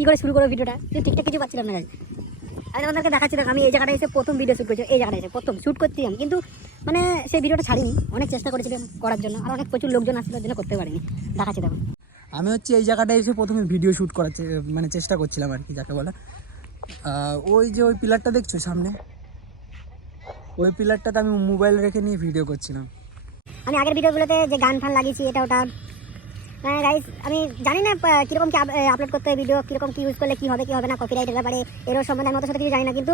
কী করে শুরু করবো ভিডিওটা, কিন্তু ঠিকঠাক কিছু পাচ্ছিলাম না। আমি তোমাদেরকে দেখাচ্ছি, দেখো আমি এই জায়গাটা এসে প্রথম ভিডিও শ্যুট করছি, এই জায়গাটা এসে প্রথম শ্যুট করছিলাম, কিন্তু মানে সেই ভিডিওটা ছাড়িনি, অনেক চেষ্টা করেছিলাম করার জন্য, আর অনেক প্রচুর লোকজন আসছিল জন্য করতে পারিনি। দেখাচ্ছি দেখো, আমি হচ্ছে এই জায়গাটায় এসে প্রথমে ভিডিও শ্যুট করার মানে চেষ্টা করছিলাম আর কি, যাকে বলে ওই যে ওই পিলারটা দেখছো সামনে, ওই পিলারটাতে আমি মোবাইল রেখে নিয়ে ভিডিও করছিলাম। আমি আগের ভিডিওগুলোতে যে গান ফান লাগিয়েছি এটা ওটা, মানে গাইস আমি জানি না কীরকম কি আপলোড করতে হয় ভিডিও, কীরকম কি ইউজ করলে কী হবে কী হবে না, কপিরাইটের ব্যাপারে এরও সম্বন্ধে আমি অত সাথে কিছু জানি না, কিন্তু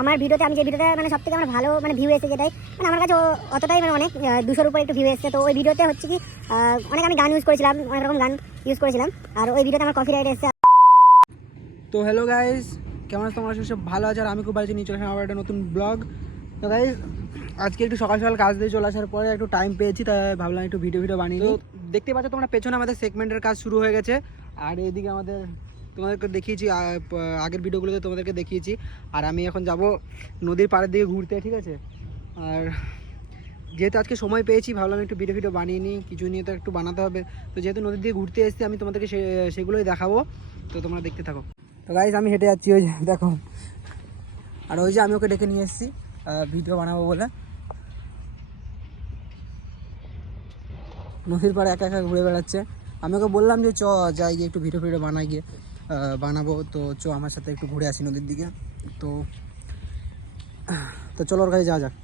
আমার ভিডিওতে আমি যে ভিডিওটা মানে সব থেকে আমার ভালো মানে ভিউ এসেছে, যেটাই মানে আমার কাছে অতটাই মানে অনেক 200-র উপরে একটু ভিউ এসেছে। তো ওই ভিডিওতে হচ্ছে কি অনেক আমি গান ইউজ করেছিলাম, অনেক রকম গান ইউজ করেছিলাম, আর ওই ভিডিওতে আমার কপিরাইট এসেছে। তো হ্যালো গাইস, কেমন আছে তোমরা? সব ভালো আছে, আর আমি খুব ভালো আছি। নিয়ে চলে আসলাম আবার একটা নতুন ব্লগ। তো গাইস আজকে একটু সকাল সকাল কাজ দিয়ে চলে আসার পরে একটু টাইম পেয়েছি, তাই ভাবলাম একটু ভিডিও বানিয়ে নিই। তো দেখতে পাচ্ছ তোমরা পেছনে আমাদের সেগমেন্টের কাজ শুরু হয়ে গেছে, আর এইদিকে আমাদের তোমাদেরকে দেখিয়েছি আগের ভিডিওগুলোতে তোমাদেরকে দেখিয়েছি। আর আমি এখন যাব নদীর পাড়ের দিকে ঘুরতে, ঠিক আছে? আর যেহেতু আজকে সময় পেয়েছি ভাবলাম একটু ভিডিও বানিয়ে নিই, কিছু নিয়ে তো একটু বানাতে হবে। তো যেহেতু নদীর দিকে ঘুরতে এসেছি আমি তোমাদেরকে সেগুলোই দেখাবো, তো তোমরা দেখতে থাকো। তো গাইস আমি হেঁটে যাচ্ছি, ওই যে দেখো, আর ওই যে আমি ওকে ডেকে নিয়ে এসেছি ভিডিও বানাবো বলে। নদীর পাড়ে একা একা ঘুরে বেড়াচ্ছে, আমি ওকে বললাম যে যাই গিয়ে একটু ভিডিও বানাই গিয়ে বানাবো, তো আমার সাথে একটু ঘুরে আসি নদীর দিকে। তো তো চলো ওর কাছে যাওয়া যাক।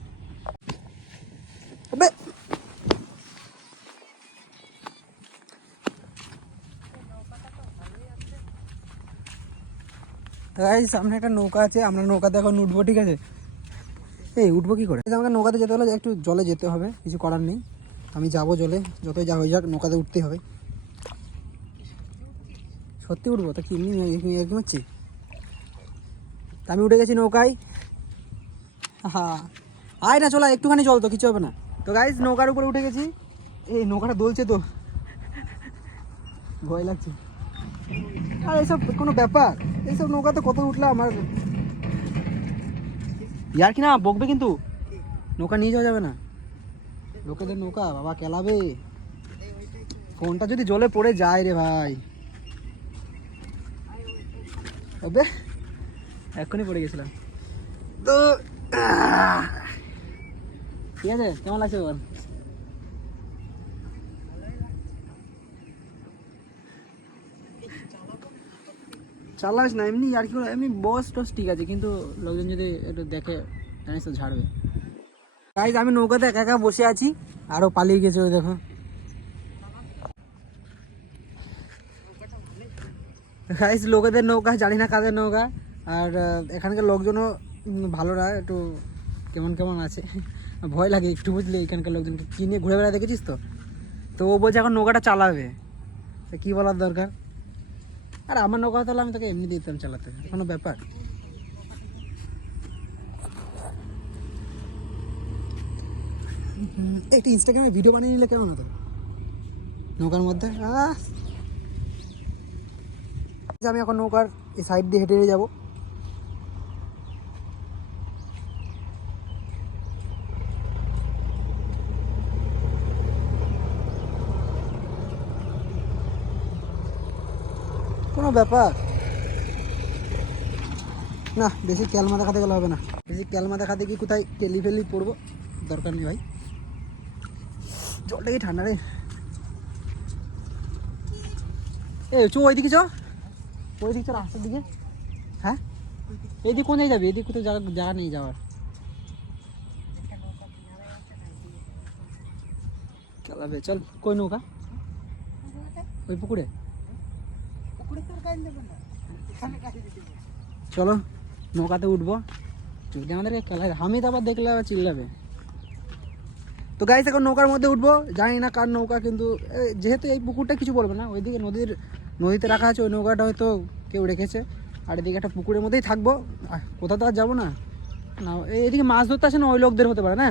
গাইস সামনে একটা নৌকা আছে, আমরা নৌকাতে এখন উঠবো, ঠিক আছে? এই উঠবো কী করে? আমাকে নৌকাতে যেতে হলে একটু জলে যেতে হবে, কিছু করার নেই, আমি যাবো জলে, যতই যা হয়ে যাক নৌকাতে উঠতেই হবে। সত্যি উঠবো? তা কি এমনি একদম হচ্ছে, তা আমি উঠে গেছি নৌকায়। হ্যাঁ আয় না, চলো একটুখানি জল, তো কিছু হবে না। তো গাইস নৌকার উপরে উঠে গেছি, এই নৌকাটা দোলছে তো ভয় লাগছে। আর এইসব কোনো ব্যাপার? এইসব নৌকাতে কত উঠলাম, আমার ইয়ার কি না বকবে কিন্তু, নৌকা নিয়ে যাওয়া যাবে না, লোকেদের নৌকা বাবা কেলাবে, ফোনটা যদি জলে পড়ে যায় রে ভাই, তবে এক্ষুনি পড়ে গেছিলাম। তো ঠিক আছে, কেমন লাগছে বল? চালাস না এমনি আর কি, এমনি বস টস ঠিক আছে, কিন্তু লোকজন যদি একটু দেখে জানিস তো ঝাড়বে। গাইস আমি নৌকাতে একা একা বসে আছি, আরও পালিয়ে গেছে ওই দেখো। গাইস লোকেদের নৌকা, জানি না কাদের নৌকা, আর এখানকার লোকজনও ভালো না, একটু কেমন কেমন আছে, ভয় লাগে একটু, বুঝলি? এখানকার লোকজনকে কী নিয়ে ঘুরে বেড়া দেখেছিস তো? তো ও বলছে এখন নৌকাটা চালাবে, তা কী বলার দরকার? আর আমার নৌকা তাহলে আমি তোকে এমনি দিতাম চালাতে, কোনো ব্যাপার? একটা ইনস্টাগ্রামে ভিডিও বানিয়ে নিলে কেমন হতো নৌকার মধ্যে? আমি এখন নৌকার এই সাইড দিয়ে হেঁটে হেঁটে যাবো। কোনো ব্যাপার না, বেশি ক্যালমা দেখাতে গেলে হবে না, বেশি ক্যালমা দেখাতে গিয়ে কোথায় টেলি ফেলি পড়বো, দরকার নেই ভাই। জলটা কি ঠান্ডা রে? ওইদিকে ওইদিকে রাস্তার দিকে। হ্যাঁ এইদিকে কোন যাবি? এদিকে কোথাও জায়গা নেই যাওয়ার। চালাবে চল। কই নৌকা? ওই পুকুরে। চলো নৌকাতে উঠবো, যদি আমাদেরকে খেলায় হামিদ আবার দেখলে আবার চিল্লাবে। তো গাইস এখন নৌকার মধ্যে উঠবো, জানি না কার নৌকা, কিন্তু যেহেতু এই পুকুরটা কিছু বলবে না, ওইদিকে নদীতে রাখা আছে, ওই নৌকাটা হয়তো কেউ রেখেছে, আর এদিকে একটা পুকুরের মধ্যেই থাকবো, কোথাও তো আর যাবো না। না এইদিকে মাছ ধরতে আসে না, ওই লোকদের হতে পারে না,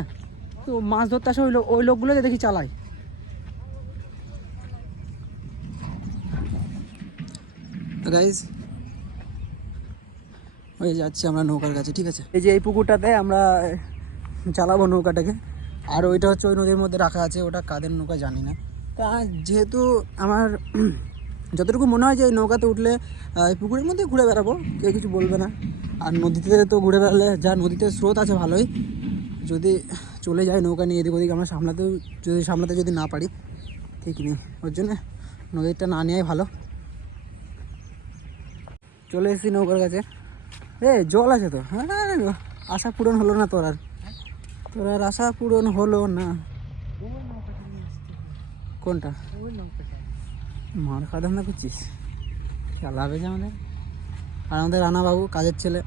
তো মাছ ধরতে আসে ওই লোকগুলো দেখি চালায়। গাইস ওই যাচ্ছি আমরা নৌকার কাছে, ঠিক আছে? এই যে এই পুকুরটাতে আমরা চালাবো নৌকাটাকে, আর ওইটা হচ্ছে ওই নদীর মধ্যে রাখা আছে, ওটা কাদের নৌকা জানি না। তা যেহেতু আমার যতটুকু মনে হয় যে এই নৌকাতে উঠলে এই পুকুরের মধ্যে ঘুরে বেড়াবো, কেউ কিছু বলবে না। আর নদীতে তো ঘুরে বেড়ালে যা নদীতে স্রোত আছে ভালোই, যদি চলে যায় নৌকা নিয়ে এদিক ওদিক আমরা সামলাতে যদি না পারি ঠিক নেই, ওর জন্য নদীটা না নেওয়াই ভালো। চলে এসেছি নৌকার কাছে। জল আছে তো, হ্যাঁ আশা পূরণ হলো না তোর আর আশা পূরণ হলো না। কোনটা মার খাওয়া ধান্দা করছিস? খেলা হবে যে আমাদের, আর আমাদের রানাবাবু কাজের ছেলে।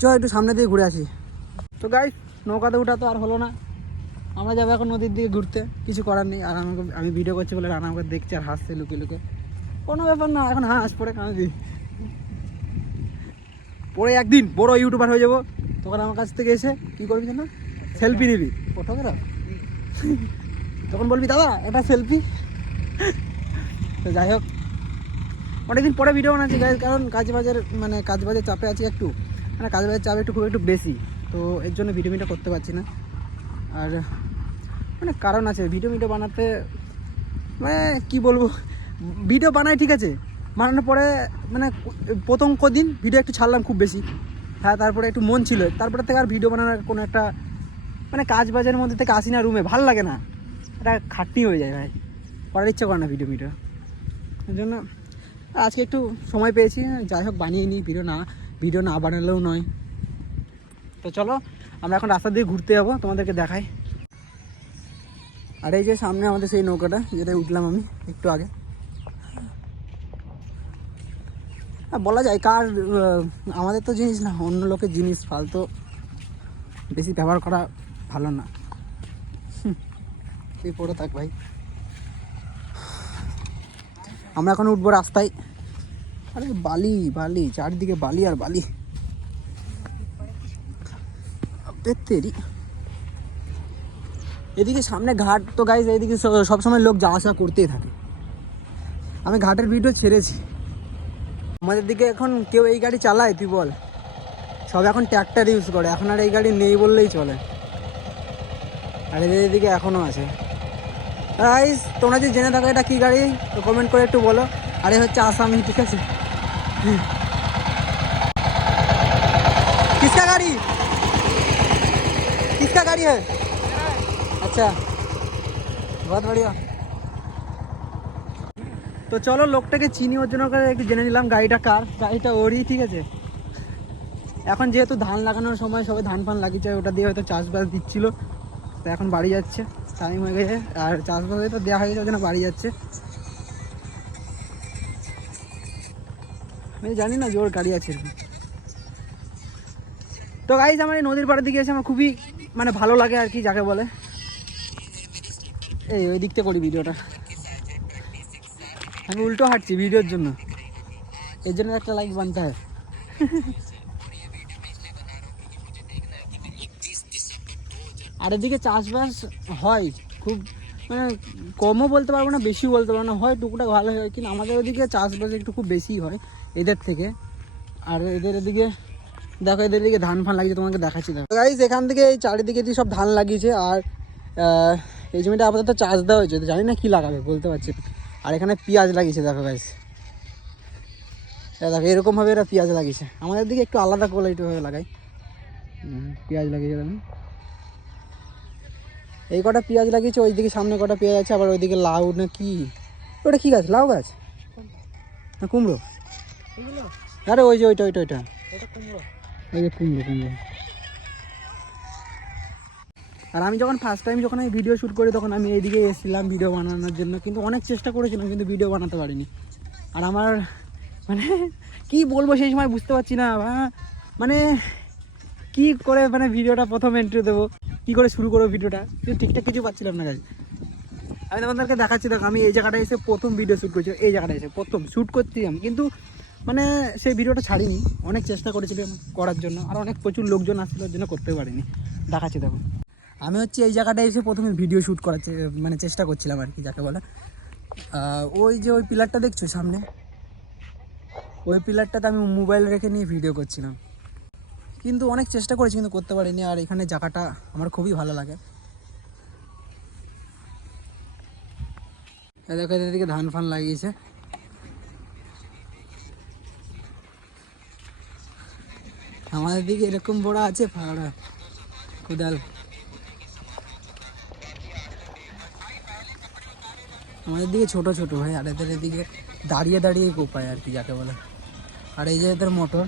চল একটু সামনে দিয়ে ঘুরে আসি। তো গাইস নৌকাতে উঠা তো আর হলো না, আমরা যাবো এখন নদীর দিকে ঘুরতে, কিছু করার নেই। আর আমি ভিডিও করছি বলে রানা আমাকে দেখছে আর হাসছে লুকে লুকে, কোনো ব্যাপার না, এখন হাঁস পরে কাঁদি। পরে একদিন বড় ইউটিউবার হয়ে যাবো, তখন আমার কাছ থেকে এসে কী করবি জানো, সেলফি নিবি ফটোগ্রাফ, তখন বলবি দাদা এটা সেলফি। তো যাই হোক, অনেকদিন পরে ভিডিও বানাচ্ছি গাইজ, কারণ কাজবাজের চাপে আছি একটু, মানে কাজবাজের চাপ খুব একটু বেশি, তো এর জন্য ভিডিও করতে পারছি না। আর মানে কারণ আছে ভিডিও বানাতে, মানে কি বলবো, ভিডিও বানাই ঠিক আছে, বানানোর পরে মানে প্রথম কদিন ভিডিও একটু ছাড়লাম খুব বেশি, হ্যাঁ তারপরে একটু মন ছিল, তারপরে থেকে আর ভিডিও বানানোর কোনো একটা মানে কাজ বাজের মধ্যে থেকে আসি না রুমে, ভাল লাগে না, এটা খাটনি হয়ে যায় ভাই, করার ইচ্ছা করে না ভিডিও এর জন্য আজকে একটু সময় পেয়েছি, যাই হোক বানিয়ে নিই, ভিডিও না বানালেও নয়। তো চলো আমরা এখন রাস্তা দিয়ে ঘুরতে যাবো, তোমাদেরকে দেখাই। আর এই যে সামনে আমাদের সেই নৌকাটা যেটা উঠলাম আমি একটু আগে, বলা যায় কার, আমাদের তো জিনিস না, অন্য লোকের জিনিস, ফালতু বেশি ব্যবহার করা ভালো না। সেই পড়ে থাক ভাই, আমরা এখন উঠবো রাস্তায়। আরে বালি বালি, চারদিকে বালি আর বালি, তেরি। এদিকে সামনে ঘাট তো গাইজ, এইদিকে সবসময় লোক যাওয়া আসা করতেই থাকে। আমি ঘাটের ভিডিও ছেড়েছি, আমাদের দিকে এখন কেউ এই গাড়ি চালায় তুই বল, সব এখন ট্র্যাক্টর ইউজ করে, এখন আর এই গাড়ি নেই বললেই চলে। আর এদিকে এখনও আছে। গাইজ তোমরা যদি জেনে থাকো এটা কী গাড়ি তো কমেন্ট করে একটু বলো। আর এই হচ্ছে আসামি, ঠিক আছে? किसका गाड़ी है? अच्छा बहुत बढ़िया। তো চলো লোকটাকে চিনি, ওর জন্য একটু জেনে নিলাম গাড়িটা কার, গাড়িটা ওরই, ঠিক আছে? এখন যেহেতু ধান লাগানোর সময় সবাই ধান ফান লাগিয়েছে, ওটা দিয়ে হয়তো চাষবাস দিচ্ছিল, তো এখন বাড়ি যাচ্ছে, টাইম হয়ে গেছে, আর চাষবাস হয়তো দেওয়া হয়ে গেছে, ওই জন্য বাড়ি যাচ্ছে। আমি জানি না যে ওর গাড়ি আছে। তো গাইজ আমার এই নদীর পাড়ের দিকে এসে আমার খুবই মানে ভালো লাগে আর কি, যাকে বলে এই ওই দিকতে করি ভিডিওটা, আমি উল্টো হাঁটছি ভিডিওর জন্য, এর জন্য একটা লাইক বানতে হয়। আর এদিকে চাষবাস হয় খুব, মানে কমও বলতে পারবো না, বেশিও বলতে পারবো না, হয় টুকটাক ভালো হয়, কিন্তু আমাদের ওদিকে চাষবাস একটু খুব বেশি হয় এদের থেকে। আর এদের এদিকে দেখো, এদের দিকে ধান ফান লাগিয়েছে, তোমাকে দেখাচ্ছি। দেখো গাইজ এখান থেকে এই চারিদিকে দিয়ে সব ধান লাগিয়েছে, আর এই জমিটা আপাতত চাষ দেওয়া হয়েছে, জানি না কী লাগাবে বলতে পারছি না। আর এখানে পেঁয়াজ লাগিয়েছে, দেখো গাইজ, দেখো এরকমভাবে এরা পেঁয়াজ লাগিয়েছে, আমাদের দিকে একটু আলাদা কোয়ালিটিভাবে লাগাই। পেঁয়াজ লাগিয়েছে আমি, এই কটা পেঁয়াজ লাগিয়েছে, ওইদিকে সামনে কটা পেঁয়াজ আছে, আবার ওইদিকে লাউ না কি, ওটা কী গাছ, লাউ গাছ না কুমড়ো? আরে ওই যে ওইটা ওই যে কুমড়ো। আর আমি যখন ফার্স্ট টাইম যখন আমি ভিডিও শ্যুট করি, তখন আমি এইদিকে এসেছিলাম ভিডিও বানানোর জন্য, কিন্তু অনেক চেষ্টা করেছিলাম কিন্তু ভিডিও বানাতে পারিনি। আর আমার মানে কি বলবো সেই সময় বুঝতে পারছি না, মানে কি করে মানে ভিডিওটা প্রথম এন্ট্রি দেবো, কী করে শুরু করবো ভিডিওটা, কিন্তু ঠিকঠাক কিছু পাচ্ছিলাম না গাইজ। আমি তোমাদেরকে দেখাচ্ছি, দেখো আমি এই জায়গাটায় এসে প্রথম ভিডিও শ্যুট করছি, এই জায়গাটায় এসে প্রথম শ্যুট করছিলাম, কিন্তু মানে সেই ভিডিওটা ছাড়িনি, অনেক চেষ্টা করেছিলাম করার জন্য, আর অনেক প্রচুর লোকজন আসছিল, ওর জন্য করতে পারিনি। দেখাচ্ছি দেখো, আমি হচ্ছে এই জায়গাটায় এসে প্রথমে ভিডিও শ্যুট করার মানে চেষ্টা করছিলাম আর কি, যাকে বলে। ওই যে ওই পিলারটা দেখছো সামনে, ওই পিলারটাতে আমি মোবাইল রেখে নিয়ে ভিডিও করছিলাম, কিন্তু অনেক চেষ্টা করেছি কিন্তু করতে পারিনি। আর এখানে জায়গাটা আমার খুবই ভালো লাগে, দেখো এদের দিকে ধান ফান লাগিয়েছে। আমাদের দিকে এরকম বড় আছে ফাড়া কোদাল, আমাদের দিকে ছোট ছোট ভাই, আর এদের এদিকে দাঁড়িয়ে দাঁড়িয়ে কোপায় আর কি যাকে বলে। আর এই যে এদের মোটর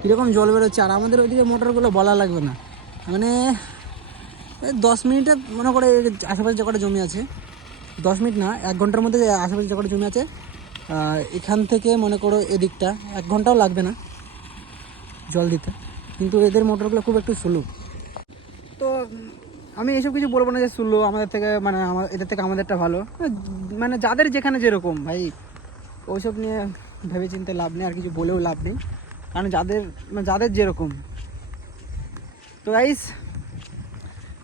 কীরকম জল বেরোচ্ছে, আর আমাদের ওইদিকে মোটরগুলো বলা লাগবে না, মানে 10 মিনিটে মনে করে আশেপাশে যে কটা জমি আছে, 10 মিনিট না 1 ঘন্টার মধ্যে আশেপাশে যে কটা জমি আছে এখান থেকে মনে করো এদিকটা 1 ঘন্টাও লাগবে না জল দিতে। কিন্তু এদের মোটরগুলো খুব একটু স্লো। তো আমি এসব কিছু বলবো না যে স্লো আমাদের থেকে, মানে এদের থেকে আমাদেরটা ভালো, মানে যাদের যেখানে যেরকম ভাই ওইসব নিয়ে ভেবে চিন্তে লাভ নেই, আর কিছু বলেও লাভ নেই, কারণ যাদের যেরকম। তো গাইস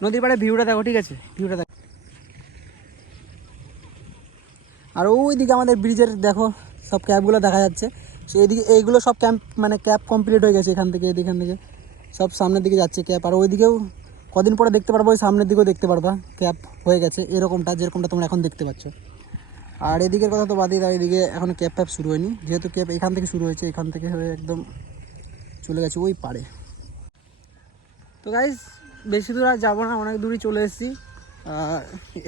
নদীর পাড়ে ভিউটা দেখো, ঠিক আছে, ভিউটা দেখো। আর ওইদিকে আমাদের ব্রিজের দেখো সব ক্যাবগুলো দেখা যাচ্ছে, সেইদিকে এইগুলো সব ক্যাব কমপ্লিট হয়ে গেছে এখান থেকে সব সামনের দিকে যাচ্ছে ক্যাব। আর ওইদিকেও কদিন পরে দেখতে পারবো, ওই সামনের দিকেও দেখতে পারবা ক্যাব হয়ে গেছে এরকমটা, যেরকমটা তোমরা এখন দেখতে পাচ্ছ। আর এদিকের কথা তো বাদই দাও, এদিকে এখন ক্যাব শুরু হয়নি, যেহেতু ক্যাব এখান থেকে শুরু হয়েছে, এখান থেকে হয়ে একদম চলে গেছে ওই পাড়ে। তো গাইস বেশি দূর আর যাবো না, অনেক দূরই চলে এসেছি।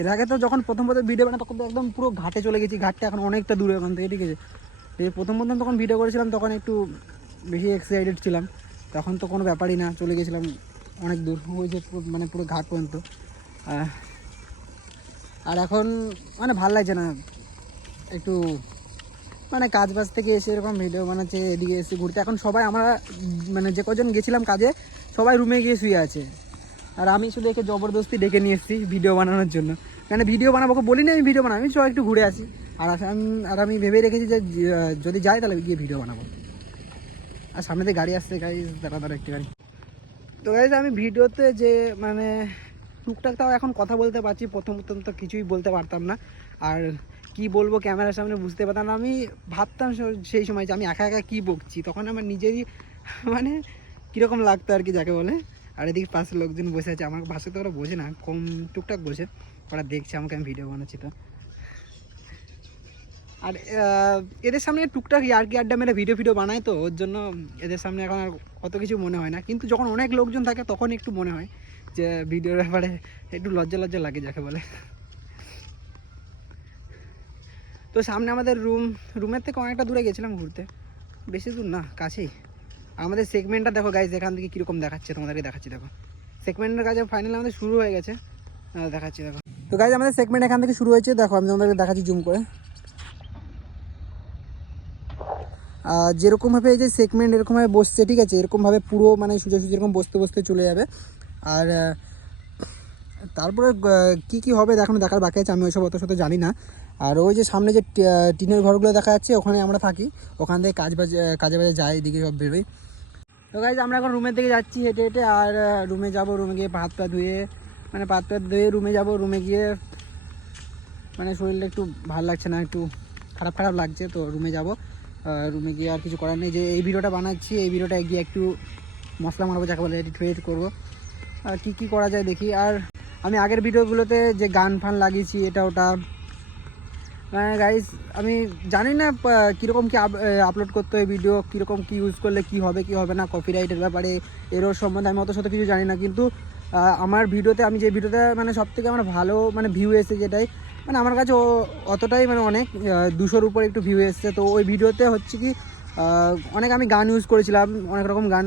এর আগে তো যখন প্রথম ভিডিও বানাই তখন তো একদম পুরো ঘাটে চলে গেছি, ঘাটটা এখন অনেকটা দূরে ওখান থেকে, ঠিক আছে। প্রথম তখন ভিডিও করেছিলাম তখন একটু বেশি এক্সাইটেড ছিলাম, তখন তো কোনো ব্যাপারই না, চলে গেছিলাম অনেক দূর, ওই যে মানে পুরো ঘাট পর্যন্ত। আর এখন মানে ভাল লাগছে না, একটু মানে কাজ বাজ থেকে এসে এরকম ভিডিও বানাচ্ছে, এদিকে এসে ঘুরতে। এখন সবাই আমরা মানে যে কজন গেছিলাম কাজে সবাই রুমে গিয়ে শুয়ে আছে, আর আমি শুধু একে জবরদস্তি ডেকে নিয়ে এসেছি ভিডিও বানানোর জন্য। মানে ভিডিও বানাবো বলি না, আমি ভিডিও বানাবো, আমি সবাই একটু ঘুরে আসি। আমি ভেবে রেখেছি যে যদি যাই তাহলে গিয়ে ভিডিও বানাবো। আর সামনে দিয়ে গাড়ি আসছে, গাড়ি দাঁড়া একটি গাড়ি। তো গাইজ আমি ভিডিওতে যে মানে টুকটাক তাও এখন কথা বলতে পারছি, প্রথম তো কিছুই বলতে পারতাম না, আর কি বলবো ক্যামেরার সামনে বুঝতে পারতাম না। আমি ভাবতাম সেই সময় যে আমি একা একা কী বকছি, তখন আমার নিজেরই মানে কীরকম লাগতো আর কি যাকে বলে। আর এদিকে পাশে লোকজন বসে আছে, আমার ভাষা তো ওরা বোঝে না, কম টুকটাক বোঝে, ওরা দেখছে আমাকে আমি ভিডিও বানাচ্ছি। তো আর এদের সামনে টুকটাক ইয়ার্কি আড্ডা মেরে ভিডিও বানায়, তো ওর জন্য এদের সামনে এখন আর অত কিছু মনে হয় না। কিন্তু যখন অনেক লোকজন থাকে তখন একটু মনে হয় যে ভিডিওর ব্যাপারে একটু লজ্জা লাগে যাকে বলে। তো সামনে আমাদের রুমের থেকে অনেকটা দূরে গেছিলাম ঘুরতে, বেশি দূর না, কাছেই। আমাদের সেগমেন্টটা দেখো গাইজ এখান থেকে কীরকম দেখাচ্ছে, তোমাদেরকে দেখাচ্ছি দেখো। সেগমেন্টের কাজে ফাইনালি আমাদের শুরু হয়ে গেছে, দেখাচ্ছি দেখো। তো গাইজ আমাদের সেগমেন্ট এখান থেকে শুরু হয়েছে, দেখো আমি তোমাদেরকে দেখাচ্ছি জুম করে। যেরকমভাবে এই যে সেগমেন্ট এরকমভাবে বসছে, ঠিক আছে, এরকমভাবে পুরো মানে সোজা এরকম বসতে চলে যাবে। আর তারপরে কি হবে দেখার বাকি আছে, আমি ওইসব অত শত জানি না। আর ওই যে সামনে যে টিনের ঘরগুলো দেখা যাচ্ছে ওখানে আমরা থাকি, ওখান থেকে কাজে বাজে যাই, এদিকে সব বেরোই। তো গাইজ আমরা এখন রুমের দিকে যাচ্ছি হেঁটে হেঁটে, আর রুমে যাবো, রুমে গিয়ে পা হাত পা ধুয়ে রুমে যাবো। রুমে গিয়ে মানে শরীরটা একটু ভালো লাগছে না, একটু খারাপ লাগছে, তো রুমে যাব। রুমে গিয়ে আর কিছু করার নেই, যে এই ভিডিওটা বানাচ্ছি, এই ভিডিওটা গিয়ে একটু মশলা মারবো যাকে বলে, এডিট করবো, আর কী করা যায় দেখি। আর আমি আগের ভিডিওগুলোতে যে গান ফান লাগিয়েছি এটা ওটা, মানে গাইজ আমি জানি না কীরকম কি আপলোড করতে হয় ভিডিও, কীরকম কি ইউজ করলে কি হবে না, কপিরাইটের ব্যাপারে এরও সম্বন্ধে আমি অত শত কিছু জানি না। কিন্তু আমার ভিডিওতে আমি যে ভিডিওতে মানে সবথেকে আমার ভালো মানে ভিউ এসেছে, যেটাই মানে আমার কাছে অতটাই মানে অনেক 200-র উপরে একটু ভিউ এসেছে। তো ওই ভিডিওতে হচ্ছে কি অনেক আমি গান ইউজ করেছিলাম, অনেক রকম গান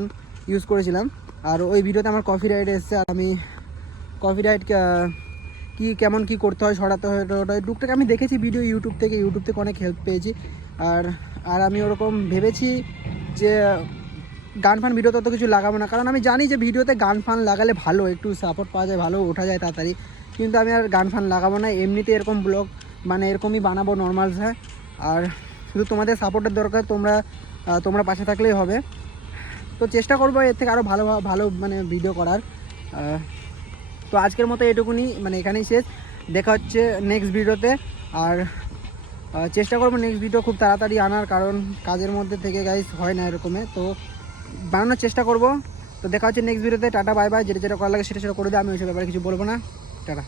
ইউজ করেছিলাম, আর ওই ভিডিওতে আমার কপিরাইট এসেছে। আর আমি কপিরাইট কেমন কি করতে হয়, সরাতে হয়, ওটা টুকটাক আমি দেখেছি ভিডিও ইউটিউব থেকে অনেক হেল্প পেয়েছি। আর আমি ওরকম ভেবেছি যে গান ফান ভিডিওতে অত কিছু লাগাবো না, কারণ আমি জানি যে ভিডিওতে গান ফান লাগালে ভালো, একটু সাপোর্ট পাওয়া যায়, ভালো ওঠা যায় তাড়াতাড়ি। কিন্তু আমি আর গান ফান লাগাবো না, এমনিতে এরকম ব্লগ মানে এরকমই বানাবো নর্মালস। হ্যাঁ, আর শুধু তোমাদের সাপোর্টের দরকার, তোমরা পাশে থাকলেই হবে। তো চেষ্টা করবো এর থেকে আরও ভালো মানে ভিডিও করার। তো আজকের মতো এটুকুনি, মানে এখানেই শেষ, দেখা হচ্ছে নেক্সট ভিডিওতে। আর চেষ্টা করবো নেক্সট ভিডিও খুব তাড়াতাড়ি আনার, কারণ কাজের মধ্যে থেকে গাইস হয় না এরকমে, তো বানানোর চেষ্টা করব। তো দেখা হচ্ছে নেক্সট ভিডিওতে। টাটা বাই বাই, যেটা করা লাগে সেটা করে দেয়, আমি ওইসব ব্যাপারে কিছু বলবো না। টাটা।